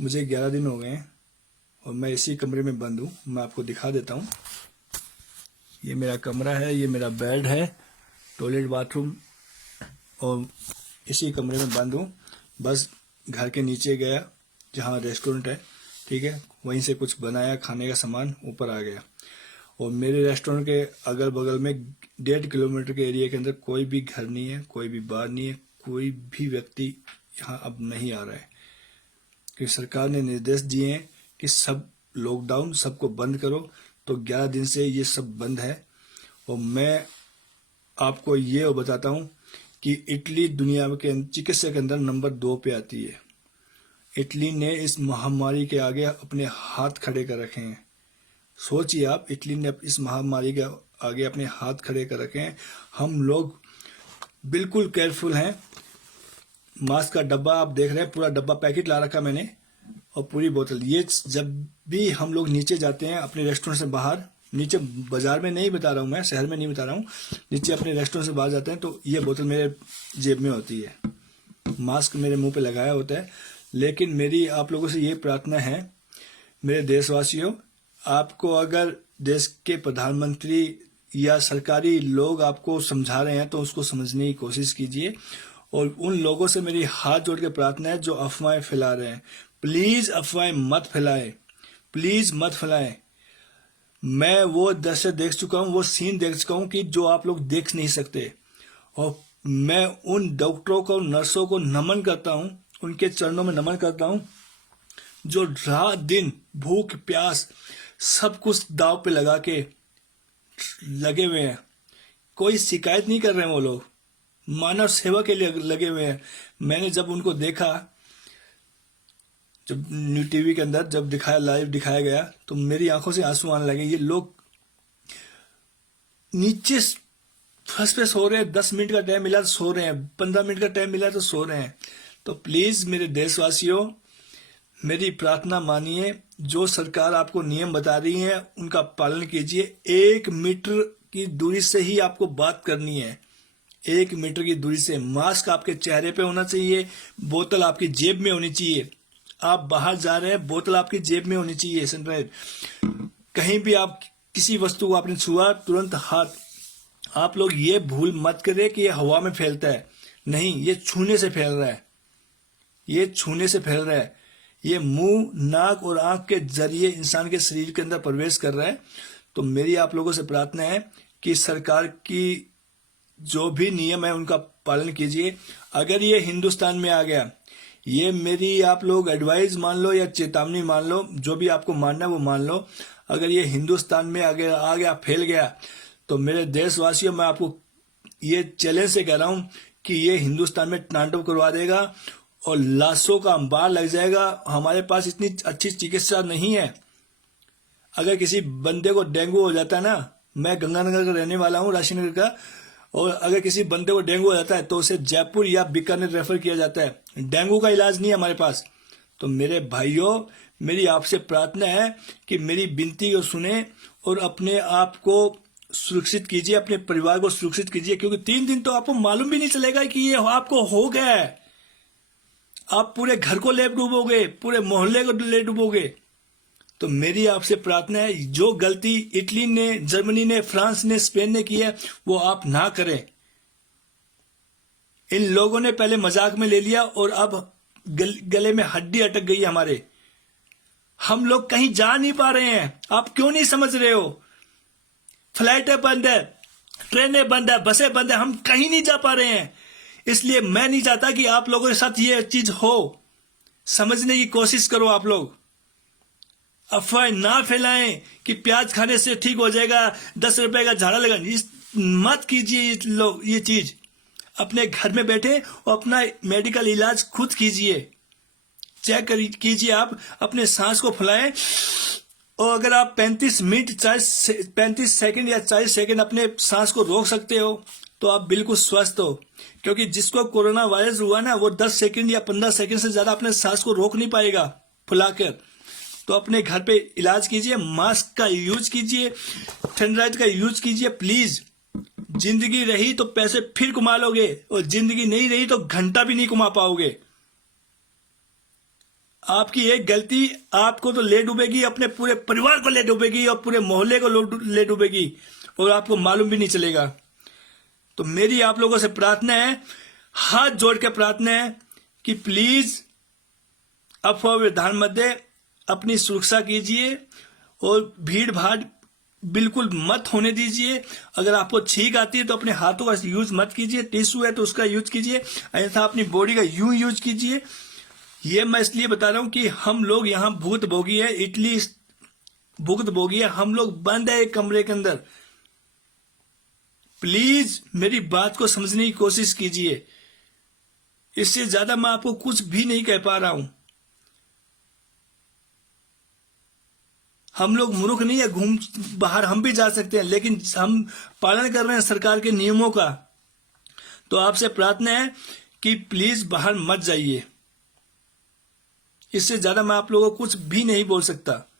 मुझे 11 दिन हो गए हैं और मैं इसी कमरे में बंद हूँ। मैं आपको दिखा देता हूँ। ये मेरा कमरा है, ये मेरा बेड है, टॉयलेट बाथरूम, और इसी कमरे में बंद हूँ। बस घर के नीचे गया जहाँ रेस्टोरेंट है, ठीक है, वहीं से कुछ बनाया खाने का सामान, ऊपर आ गया। और मेरे रेस्टोरेंट के अगल बगल में 1.5 किलोमीटर के एरिया के अंदर कोई भी घर नहीं है, कोई भी बार नहीं है, कोई भी व्यक्ति यहाँ अब नहीं आ रहा है, क्योंकि सरकार ने निर्देश दिए हैं कि सब लॉकडाउन, सबको बंद करो। तो 11 दिन से ये सब बंद है। और मैं आपको ये बताता हूँ कि इटली दुनिया के चिकित्सा के अंदर नंबर 2 पे आती है। इटली ने इस महामारी के आगे अपने हाथ खड़े कर रखे हैं। सोचिए आप, इटली ने इस महामारी के आगे अपने हाथ खड़े कर रखे हैं। हम लोग बिल्कुल केयरफुल हैं। मास्क का डब्बा आप देख रहे हैं, पूरा डब्बा पैकेट ला रखा मैंने, और पूरी बोतल। ये जब भी हम लोग नीचे जाते हैं अपने रेस्टोरेंट से बाहर, नीचे बाजार में नहीं बता रहा हूँ मैं, शहर में नहीं बता रहा हूँ, नीचे अपने रेस्टोरेंट से बाहर जाते हैं तो ये बोतल मेरे जेब में होती है, मास्क मेरे मुंह पे लगाया होता है। लेकिन मेरी आप लोगों से ये प्रार्थना है, मेरे देशवासियों, आपको अगर देश के प्रधानमंत्री या सरकारी लोग आपको समझा रहे हैं तो उसको समझने की कोशिश कीजिए। और उन लोगों से मेरी हाथ जोड़ के प्रार्थना है जो अफवाहें फैला रहे हैं, प्लीज अफवाहें मत फैलाएं, प्लीज मत फैलाएं। मैं वो दृश्य देख चुका हूँ, वो सीन देख चुका हूँ कि जो आप लोग देख नहीं सकते। और मैं उन डॉक्टरों को, नर्सों को नमन करता हूँ, उनके चरणों में नमन करता हूँ, जो रात दिन भूख प्यास सब कुछ दाव पे लगा के लगे हुए हैं। कोई शिकायत नहीं कर रहे हैं, वो लोग मानव सेवा के लिए लगे हुए हैं। मैंने जब उनको देखा, जब न्यू टीवी के अंदर जब दिखाया, लाइव दिखाया गया, तो मेरी आंखों से आंसू आने लगे। ये लोग नीचे फर्स्ट पे सो रहे हैं, 10 मिनट का टाइम मिला तो सो रहे हैं, 15 मिनट का टाइम मिला तो सो रहे हैं। तो प्लीज मेरे देशवासियों, मेरी प्रार्थना मानिए, जो सरकार आपको नियम बता रही है उनका पालन कीजिए। 1 मीटर की दूरी से ही आपको बात करनी है, 1 मीटर की दूरी से। मास्क आपके चेहरे पे होना चाहिए, बोतल आपकी जेब में होनी चाहिए। आप बाहर जा रहे हैं, बोतल आपकी जेब में होनी चाहिए, सनराइज। कहीं भी आप किसी वस्तु को आपने छुआ, तुरंत हाथ। आप लोग ये भूल मत करें कि ये हवा में फैलता है, नहीं, ये छूने से फैल रहा है, ये छूने से फैल रहा है। ये मुंह, नाक और आंख के जरिए इंसान के शरीर के अंदर प्रवेश कर रहा है। तो मेरी आप लोगों से प्रार्थना है कि सरकार की जो भी नियम है उनका पालन कीजिए। अगर ये हिंदुस्तान में आ गया, ये मेरी आप लोग एडवाइस मान लो या चेतावनी मान लो, जो भी आपको मानना है वो मान लो। अगर ये हिंदुस्तान में आ गया, फैल गया, तो मेरे देशवासियों, मैं आपको ये चैलेंज से कह रहा हूं कि ये हिंदुस्तान में तांडव करवा देगा और लाशों का अंबार लग जाएगा। हमारे पास इतनी अच्छी चिकित्सा नहीं है। अगर किसी बंदे को डेंगू हो जाता है ना, मैं गंगानगर का रहने वाला हूँ, राशीनगर का, और अगर किसी बंदे को डेंगू हो जाता है तो उसे जयपुर या बीकानेर रेफर किया जाता है। डेंगू का इलाज नहीं है हमारे पास। तो मेरे भाइयों, मेरी आपसे प्रार्थना है कि मेरी विनती को सुने और अपने आप को सुरक्षित कीजिए, अपने परिवार को सुरक्षित कीजिए, क्योंकि 3 दिन तो आपको मालूम भी नहीं चलेगा कि ये आपको हो गया है। आप पूरे घर को ले डूबोगे, पूरे मोहल्ले को ले डूबोगे। तो मेरी आपसे प्रार्थना है, जो गलती इटली ने, जर्मनी ने, फ्रांस ने, स्पेन ने की है, वो आप ना करें। इन लोगों ने पहले मजाक में ले लिया और अब गले में हड्डी अटक गई हमारे। हम लोग कहीं जा नहीं पा रहे हैं। आप क्यों नहीं समझ रहे हो? फ्लाइटें बंद है, ट्रेनें बंद है, बसें बंद है, हम कहीं नहीं जा पा रहे हैं। इसलिए मैं नहीं चाहता कि आप लोगों के साथ ये चीज हो। समझने की कोशिश करो आप लोग। अफवाह ना फैलाएं कि प्याज खाने से ठीक हो जाएगा, 10 रुपए का झाड़ा लगा। मत कीजिए लोग ये चीज। अपने घर में बैठे और अपना मेडिकल इलाज खुद कीजिए। चेक कीजिए, आप अपने सांस को फुलाएं, और अगर आप 35 सेकंड या 40 सेकंड अपने सांस को रोक सकते हो तो आप बिल्कुल स्वस्थ हो। क्योंकि जिसको कोरोना वायरस हुआ ना, वो 10 सेकंड या 15 सेकंड से ज्यादा अपने सांस को रोक नहीं पाएगा फुलाकर। तो अपने घर पे इलाज कीजिए, मास्क का यूज कीजिए, सैनिटाइजर का यूज कीजिए प्लीज। जिंदगी रही तो पैसे फिर कमा लोगे, और जिंदगी नहीं रही तो घंटा भी नहीं कमा पाओगे। आपकी एक गलती आपको तो ले डूबेगी, अपने पूरे परिवार को ले डूबेगी और पूरे मोहल्ले को ले डूबेगी और आपको मालूम भी नहीं चलेगा। तो मेरी आप लोगों से प्रार्थना है, हाथ जोड़ के प्रार्थना है कि प्लीज अफवाह में ध्यान मत दे, अपनी सुरक्षा कीजिए और भीड़ भाड़ बिल्कुल मत होने दीजिए। अगर आपको छींक आती है तो अपने हाथों का यूज मत कीजिए, टिश्यू है तो उसका यूज कीजिए, अन्यथा अपनी बॉडी का यूज कीजिए। ये मैं इसलिए बता रहा हूं कि हम लोग यहाँ भूत भोगी है, इटली भुगत भोगी है, हम लोग बंद है एक कमरे के अंदर। प्लीज मेरी बात को समझने की कोशिश कीजिए, इससे ज्यादा मैं आपको कुछ भी नहीं कह पा रहा हूं। हम लोग मूर्ख नहीं है, घूम बाहर हम भी जा सकते हैं, लेकिन हम पालन कर रहे हैं सरकार के नियमों का। तो आपसे प्रार्थना है कि प्लीज बाहर मत जाइए, इससे ज्यादा मैं आप लोगों को कुछ भी नहीं बोल सकता।